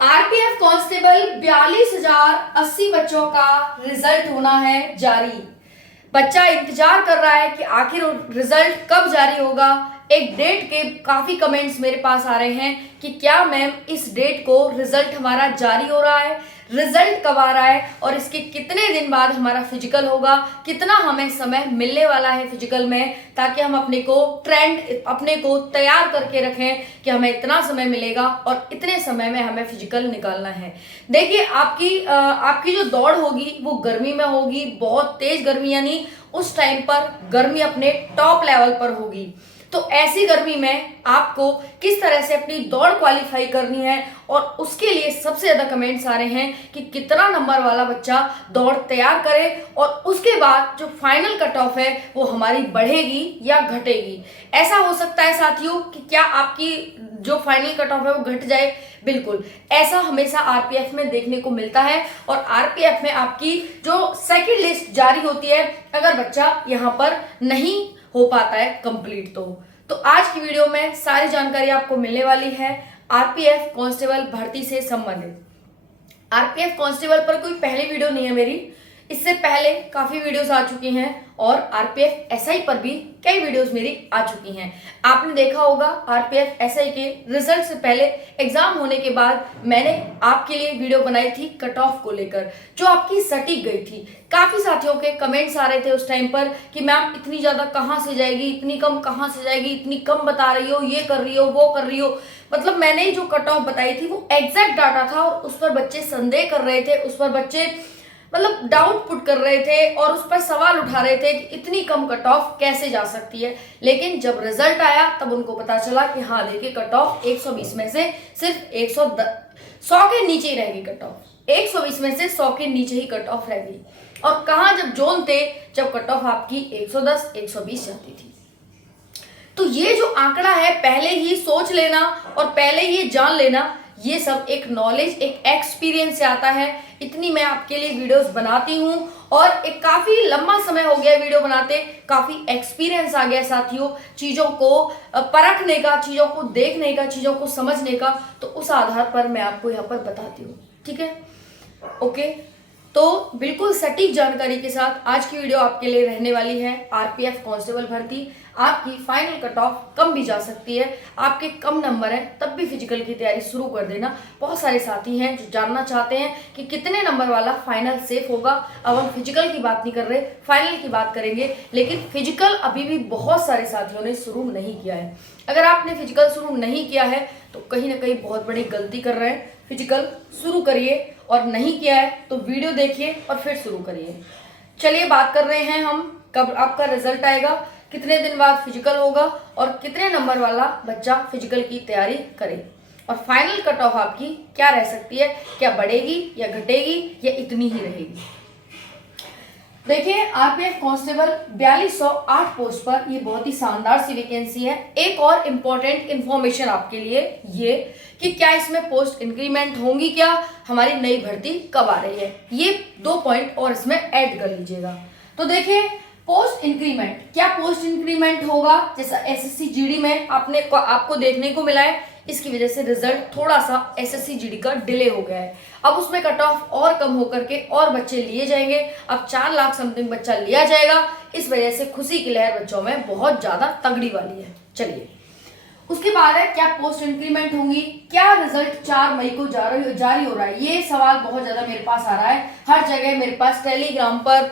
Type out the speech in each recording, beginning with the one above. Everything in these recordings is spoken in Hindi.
आरपीएफ कांस्टेबल 42,080 बच्चों का रिजल्ट होना है जारी। बच्चा इंतजार कर रहा है कि आखिर रिजल्ट कब जारी होगा। एक डेट के काफी कमेंट्स मेरे पास आ रहे हैं कि क्या मैम इस डेट को रिजल्ट हमारा जारी हो रहा है, रिजल्ट कब आ रहा है और इसके कितने दिन बाद हमारा फिजिकल होगा, कितना हमें समय मिलने वाला है फिजिकल में, ताकि हम अपने को तैयार करके रखें कि हमें इतना समय मिलेगा और इतने समय में हमें फिजिकल निकालना है। देखिए आपकी जो दौड़ होगी वो गर्मी में होगी, बहुत तेज गर्मी, यानी उस टाइम पर गर्मी अपने टॉप लेवल पर होगी। तो ऐसी गर्मी में आपको किस तरह से अपनी दौड़ क्वालिफाई करनी है, और उसके लिए सबसे ज्यादा कमेंट्स आ रहे हैं कि कितना नंबर वाला बच्चा दौड़ तैयार करे और उसके बाद जो फाइनल कट ऑफ है वो हमारी बढ़ेगी या घटेगी। ऐसा हो सकता है साथियों कि क्या आपकी जो फाइनल कट ऑफ है वो घट जाए। बिल्कुल ऐसा हमेशा आरपीएफ में देखने को मिलता है, और आरपीएफ में आपकी जो सेकंड लिस्ट जारी होती है अगर बच्चा यहाँ पर नहीं हो पाता है कंप्लीट। तो आज की वीडियो में सारी जानकारी आपको मिलने वाली है आरपीएफ कांस्टेबल भर्ती से संबंधित। आरपीएफ कांस्टेबल पर कोई पहली वीडियो नहीं है मेरी, इससे पहले काफी वीडियोस आ चुकी हैं, और आरपीएफ एसआई पर भी कई वीडियोस मेरी आ चुकी हैं। आपने देखा होगा आरपीएफ एसआई के रिजल्ट से पहले एग्जाम होने के बाद मैंने आपके लिए वीडियो बनाई थी कट ऑफ को लेकर, जो आपकी सटीक गई थी। काफी साथियों के कमेंट्स आ रहे थे उस टाइम पर कि मैम इतनी ज्यादा कहाँ से जाएगी, इतनी कम कहाँ से जाएगी, इतनी कम बता रही हो, ये कर रही हो, वो कर रही हो। मतलब मैंने जो कट ऑफ बताई थी वो एग्जैक्ट डाटा था, और उस पर बच्चे संदेह कर रहे थे, उस पर बच्चे मतलब डाउट पुट कर रहे थे और उस पर सवाल उठा रहे थे कि इतनी कम कट ऑफ कैसे जा सकती है। लेकिन जब रिजल्ट आया तब उनको पता चला कि हाँ देखिए कट ऑफ 120 में से सिर्फ 100 के नीचे ही रहेगी कट ऑफ, 120 में से 100 के नीचे ही कट ऑफ रहेगी। और कहाँ जब जोन थे जब कट ऑफ आपकी 110 120 जाती थी। तो ये जो आंकड़ा है पहले ही सोच लेना और पहले ही जान लेना, ये सब एक नॉलेज एक एक्सपीरियंस से आता है। इतनी मैं आपके लिए वीडियोस बनाती हूँ और एक काफी लंबा समय हो गया वीडियो बनाते, काफी एक्सपीरियंस आ गया साथियों चीजों को परखने का, चीजों को देखने का, चीजों को समझने का। तो उस आधार पर मैं आपको यहाँ पर बताती हूँ, ठीक है। ओके, तो बिल्कुल सटीक जानकारी के साथ आज की वीडियो आपके लिए रहने वाली है। आरपीएफ कांस्टेबल भर्ती, आपकी फाइनल कट ऑफ कम भी जा सकती है, आपके कम नंबर हैं तब भी फिजिकल की तैयारी शुरू कर देना। बहुत सारे साथी हैं जो जानना चाहते हैं कि कितने नंबर वाला फाइनल सेफ होगा। अब हम फिजिकल की बात नहीं कर रहे, फाइनल की बात करेंगे। लेकिन फिजिकल अभी भी बहुत सारे साथियों ने शुरू नहीं किया है। अगर आपने फिजिकल शुरू नहीं किया है तो कहीं ना कहीं बहुत बड़ी गलती कर रहे हैं। फिजिकल शुरू करिए, और नहीं किया है तो वीडियो देखिए और फिर शुरू करिए। चलिए बात कर रहे हैं हम कब आपका रिजल्ट आएगा, कितने दिन बाद फिजिकल होगा और कितने नंबर वाला बच्चा फिजिकल की तैयारी करे, और फाइनल कट ऑफ आपकी क्या रह सकती है, क्या बढ़ेगी या घटेगी या इतनी ही रहेगी। देखिए आरपीएफ कांस्टेबल 4208 पोस्ट पर ये बहुत ही शानदार सी वैकेंसी है। एक और इम्पोर्टेंट इंफॉर्मेशन आपके लिए ये कि क्या इसमें पोस्ट इंक्रीमेंट होंगी, क्या हमारी नई भर्ती कब आ रही है, ये 2 पॉइंट और इसमें ऐड कर लीजिएगा। तो देखिए पोस्ट इंक्रीमेंट, क्या पोस्ट इंक्रीमेंट होगा जैसा एसएससी जीडी में आपको देखने को मिला है। इसकी वजह से रिजल्ट थोड़ा सा एसएससी जीडी का डिले हो गया है। अब उसमें कट ऑफ और कम होकर के और बच्चे लिए जाएंगे। अब 4 लाख समथिंग बच्चा लिया जाएगा। इस वजह से खुशी की लहर बच्चों में बहुत ज्यादा तगड़ी वाली है। चलिए उसके बाद है क्या पोस्ट इंक्रीमेंट होंगी, क्या रिजल्ट 4 मई को जारी हो रहा है। ये सवाल बहुत ज्यादा मेरे पास आ रहा है हर जगह, मेरे पास टेलीग्राम पर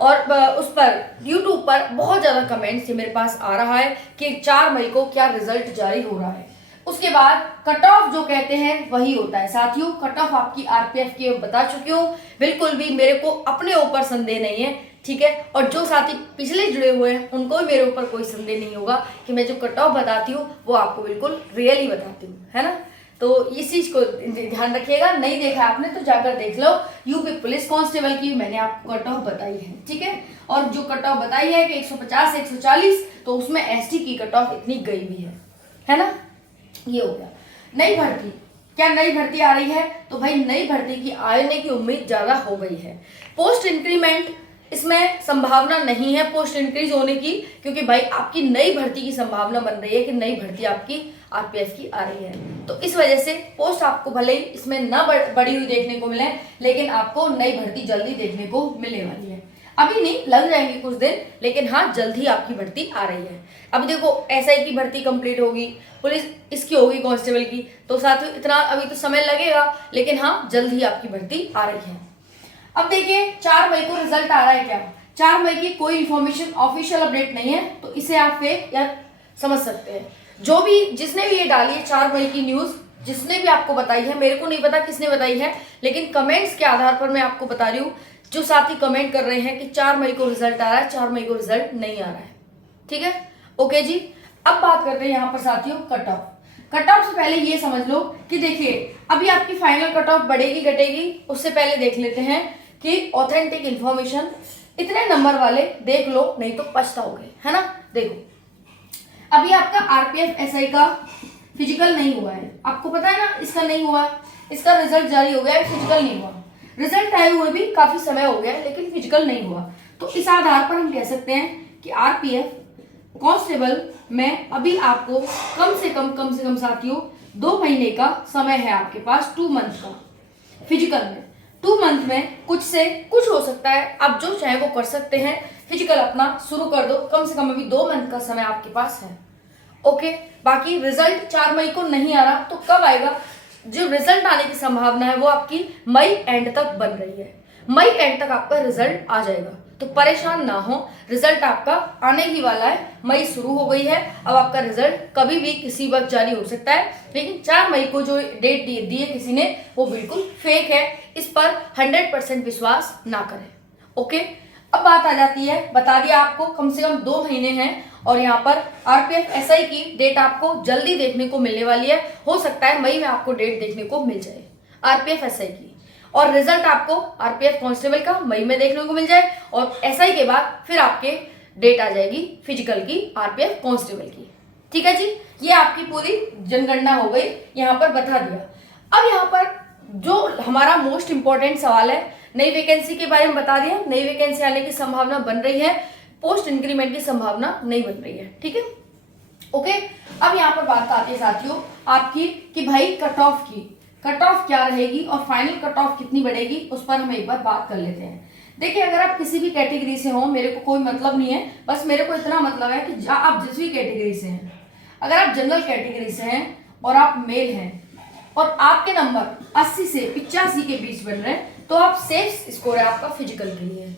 और उस पर यूट्यूब पर बहुत ज्यादा कमेंट्स मेरे पास आ रहा है कि 4 मई को क्या रिजल्ट जारी हो रहा है। उसके बाद कट ऑफ जो कहते हैं वही होता है साथियों। कट ऑफ आपकी आरपीएफ की बता चुकी हूँ, बिल्कुल भी मेरे को अपने ऊपर संदेह नहीं है, ठीक है। और जो साथी पिछले जुड़े हुए हैं उनको भी मेरे ऊपर कोई संदेह नहीं होगा कि मैं जो कट ऑफ बताती हूँ वो आपको बिल्कुल रियली बताती हूँ, है ना। तो इस चीज को ध्यान रखिएगा। नहीं देखा आपने तो जाकर देख लो, यूपी पुलिस कांस्टेबल की मैंने आपको कट ऑफ बताई है, ठीक है। और जो कट ऑफ बताई है कि 150 से 140, तो उसमें एसटी की कट ऑफ इतनी गई भी है ना। ये हो गया। नई भर्ती, क्या नई भर्ती आ रही है, तो भाई नई भर्ती की आने की उम्मीद ज्यादा हो गई है। पोस्ट इंक्रीमेंट इसमें संभावना नहीं है पोस्ट इंक्रीज होने की, क्योंकि भाई आपकी नई भर्ती की संभावना बन रही है कि नई भर्ती आपकी आरपीएफ की आ रही है। तो इस वजह से पोस्ट आपको भले ही इसमें न बढ़ी हुई देखने को मिले, लेकिन आपको नई भर्ती जल्दी देखने को मिलने वाली है। अभी नहीं, लग जाएंगे कुछ दिन, लेकिन हाँ जल्द ही आपकी भर्ती आ रही है। अभी देखो एसआई की भर्ती कंप्लीट होगी, पुलिस इसकी होगी, कांस्टेबल की, तो साथ में इतना अभी तो समय लगेगा, लेकिन हाँ जल्द ही आपकी भर्ती आ रही है। अब देखिए 4 मई को रिजल्ट आ रहा है क्या? 4 मई की कोई इन्फॉर्मेशन ऑफिशियल अपडेट नहीं है, तो इसे आप फेक या समझ सकते हैं। जो भी जिसने भी ये डाली है 4 मई की न्यूज, जिसने भी आपको बताई है, मेरे को नहीं पता किसने बताई है, लेकिन कमेंट्स के आधार पर मैं आपको बता रही हूँ। जो साथी कमेंट कर रहे हैं कि 4 मई को रिजल्ट आ रहा है, 4 मई को रिजल्ट नहीं आ रहा है, ठीक है, ओके जी। अब बात करते हैं यहाँ पर साथियों कट ऑफ। कट ऑफ से पहले ये समझ लो कि देखिए अभी आपकी फाइनल कट ऑफ बढ़ेगी घटेगी, उससे पहले देख लेते हैं कि ऑथेंटिक इंफॉर्मेशन इतने नंबर वाले देख लो, नहीं तो पछताओगे, है ना। देखो अभी आपका आरपीएफ एसआई का फिजिकल नहीं हुआ है, आपको पता है ना, इसका नहीं हुआ, इसका रिजल्ट जारी हो गया है, फिजिकल नहीं हुआ। रिजल्ट आए हुए भी काफी समय हो गया, लेकिन फिजिकल नहीं हुआ। तो इस आधार पर हम कह सकते हैं कि आरपीएफ कांस्टेबल में अभी आपको कम से कम साथियों 2 महीने का समय है आपके पास, 2 मंथ का फिजिकल में। 2 मंथ में कुछ से कुछ हो सकता है, आप जो चाहे वो कर सकते हैं, फिजिकल अपना शुरू कर दो, कम से कम अभी 2 मंथ का समय आपके पास है, ओके। बाकी रिजल्ट 4 मई को नहीं आ रहा, तो कब आएगा? जो रिजल्ट आने की संभावना है वो आपकी मई एंड तक बन रही है, मई एंड तक आपका रिजल्ट आ जाएगा, तो परेशान ना हो, रिजल्ट आपका आने ही वाला है। मई शुरू हो गई है, अब आपका रिजल्ट कभी भी किसी वक्त जारी हो सकता है, लेकिन 4 मई को जो डेट दी है किसी ने, वो बिल्कुल फेक है, इस पर 100% विश्वास ना करें, ओके। अब बात आ जाती है, बता दिया आपको कम से कम 2 महीने हैं, और यहाँ पर आरपीएफ एसआई की डेट आपको जल्दी देखने को मिलने वाली है, हो सकता है मई में आपको डेट देखने को मिल जाए आरपीएफ एसआई की, और रिजल्ट आपको आरपीएफ कांस्टेबल का मई में देखने को मिल जाए, और एसआई के बाद फिर आपके डेट आ जाएगी फिजिकल की आरपीएफ कांस्टेबल की, ठीक है जी। ये आपकी पूरी जनगणना हो गई, यहाँ पर बता दिया। अब यहाँ पर जो हमारा मोस्ट इंपॉर्टेंट सवाल है, नई वैकेंसी के बारे में बता दिया, नई वैकेंसी आने की संभावना बन रही है, पोस्ट इंक्रीमेंट की संभावना नहीं बन रही है, ठीक है, ओके। अब यहाँ पर बात आती है साथियों आपकी कि भाई कट ऑफ की, कट ऑफ क्या रहेगी और फाइनल कट ऑफ कितनी बढ़ेगी, उस पर हम एक बार बात कर लेते हैं। देखिए अगर आप किसी भी कैटेगरी से हो, मेरे को कोई मतलब नहीं है, बस मेरे को इतना मतलब है कि आप जिस भी कैटेगरी से हैं, अगर आप जनरल कैटेगरी से हैं और आप मेल हैं और आपके नंबर 80 से 85 के बीच बन रहे हैं, तो आप सेफ स्कोर है आपका फिजिकल के लिए।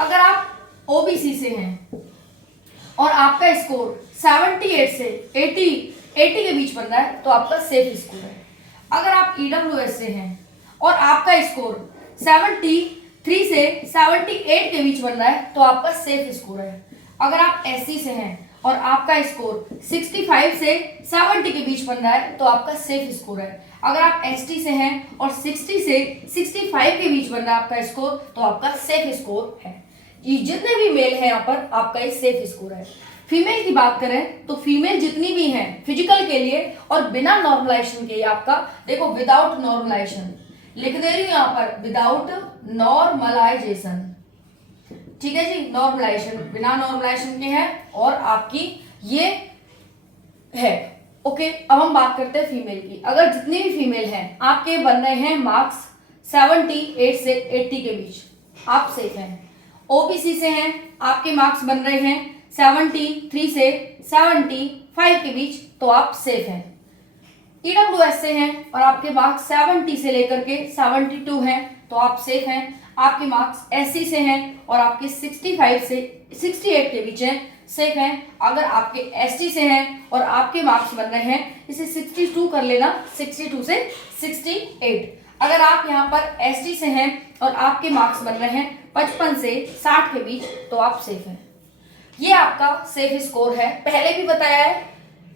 अगर आप ओबीसी से हैं और आपका स्कोर 78 से 80 के बीच बन रहा है, तो आपका सेफ स्कोर है। अगर आप ईडब्ल्यूएस से हैं और आपका स्कोर 73 से 78 के बीच बन रहा है, तो आपका सेफ स्कोर है। अगर आप एससी से हैं और आपका स्कोर 65 से 70 के बीच बन रहा है, तो आपका सेफ स्कोर है। अगर आप एसटी से हैं और 60 से 65 के बीच बन रहा है आपका स्कोर, तो आपका सेफ स्कोर है। ये जितने भी मेल हैं यहाँ पर, आपका एक सेफ स्कोर है। फीमेल की बात करें तो फीमेल जितनी भी हैं फिजिकल के लिए और बिना नॉर्मलाइजेशन के, आपका देखो विदाउट नॉर्मलाइजेशन लिख दे रही हूं यहाँ पर, विदाउट नॉर्मलाइजेशन, ठीक है जी, नॉर्मलाइजेशन बिना नॉर्मलाइजेशन के है, और आपकी ये है, ओके। अब हम बात करते हैं फीमेल की। अगर जितनी भी फीमेल हैं आपके बन रहे हैं मार्क्स 78 से 80 के बीच, आप सेफ हैं। ओबीसी से हैं, आपके मार्क्स बन रहे हैं 73 से 75 के बीच, तो आप सेफ हैं। ईडब्ल्यूएस से हैं और आपके मार्क्स 70 से लेकर के 72 हैं, तो आप सेफ हैं। आपके मार्क्स एससी से हैं और आपके 65 से 68 के बीच हैं, सेफ हैं। अगर आपके एसटी से हैं और आपके मार्क्स बन रहे हैं, इसे 62 कर लेना, 62 से 68। अगर आप यहाँ पर एसटी से हैं और आपके मार्क्स बन रहे हैं 55 से 60 के बीच, तो आप सेफ हैं। ये आपका सेफ स्कोर है, पहले भी बताया है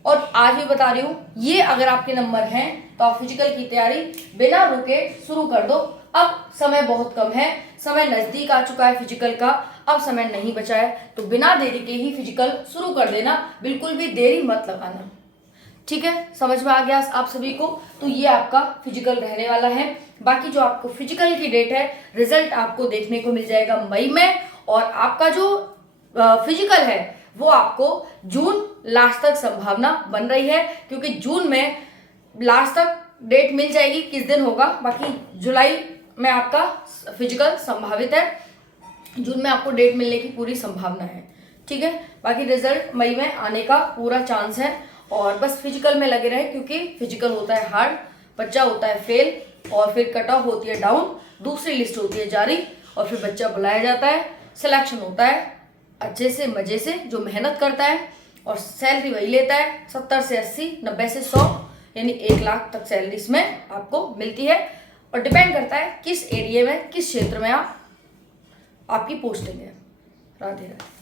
और आज भी बता रही हूँ। ये अगर आपके नंबर हैं तो आप फिजिकल की तैयारी बिना रुके शुरू कर दो। अब समय बहुत कम है, समय नजदीक आ चुका है फिजिकल का, अब समय नहीं बचा है, तो बिना देरी के ही फिजिकल शुरू कर देना, बिल्कुल भी देरी मत लगाना, ठीक है। समझ में आ गया आप सभी को? तो ये आपका फिजिकल रहने वाला है। बाकी जो आपको फिजिकल की डेट है, रिजल्ट आपको देखने को मिल जाएगा मई में, और आपका जो फिजिकल है वो आपको जून लास्ट तक संभावना बन रही है, क्योंकि जून में लास्ट तक डेट मिल जाएगी, किस दिन होगा, बाकी जुलाई में आपका फिजिकल संभावित है, जून में आपको डेट मिलने की पूरी संभावना है। ठीक है, बाकी रिजल्ट मई में आने का पूरा चांस है। और बस फिजिकल में लगे रहे, क्योंकि फिजिकल होता है हार्ड, बच्चा होता है फेल, और फिर कट ऑफ होती है डाउन, दूसरी लिस्ट होती है जारी, और फिर बच्चा बुलाया जाता है, सिलेक्शन होता है अच्छे से मजे से, जो मेहनत करता है, और सैलरी वही लेता है 70 से 80, 90 से 100, यानी 1 लाख तक सैलरी इसमें आपको मिलती है। और डिपेंड करता है किस एरिया में, किस क्षेत्र में आपकी पोस्टिंग है। राधे राधे।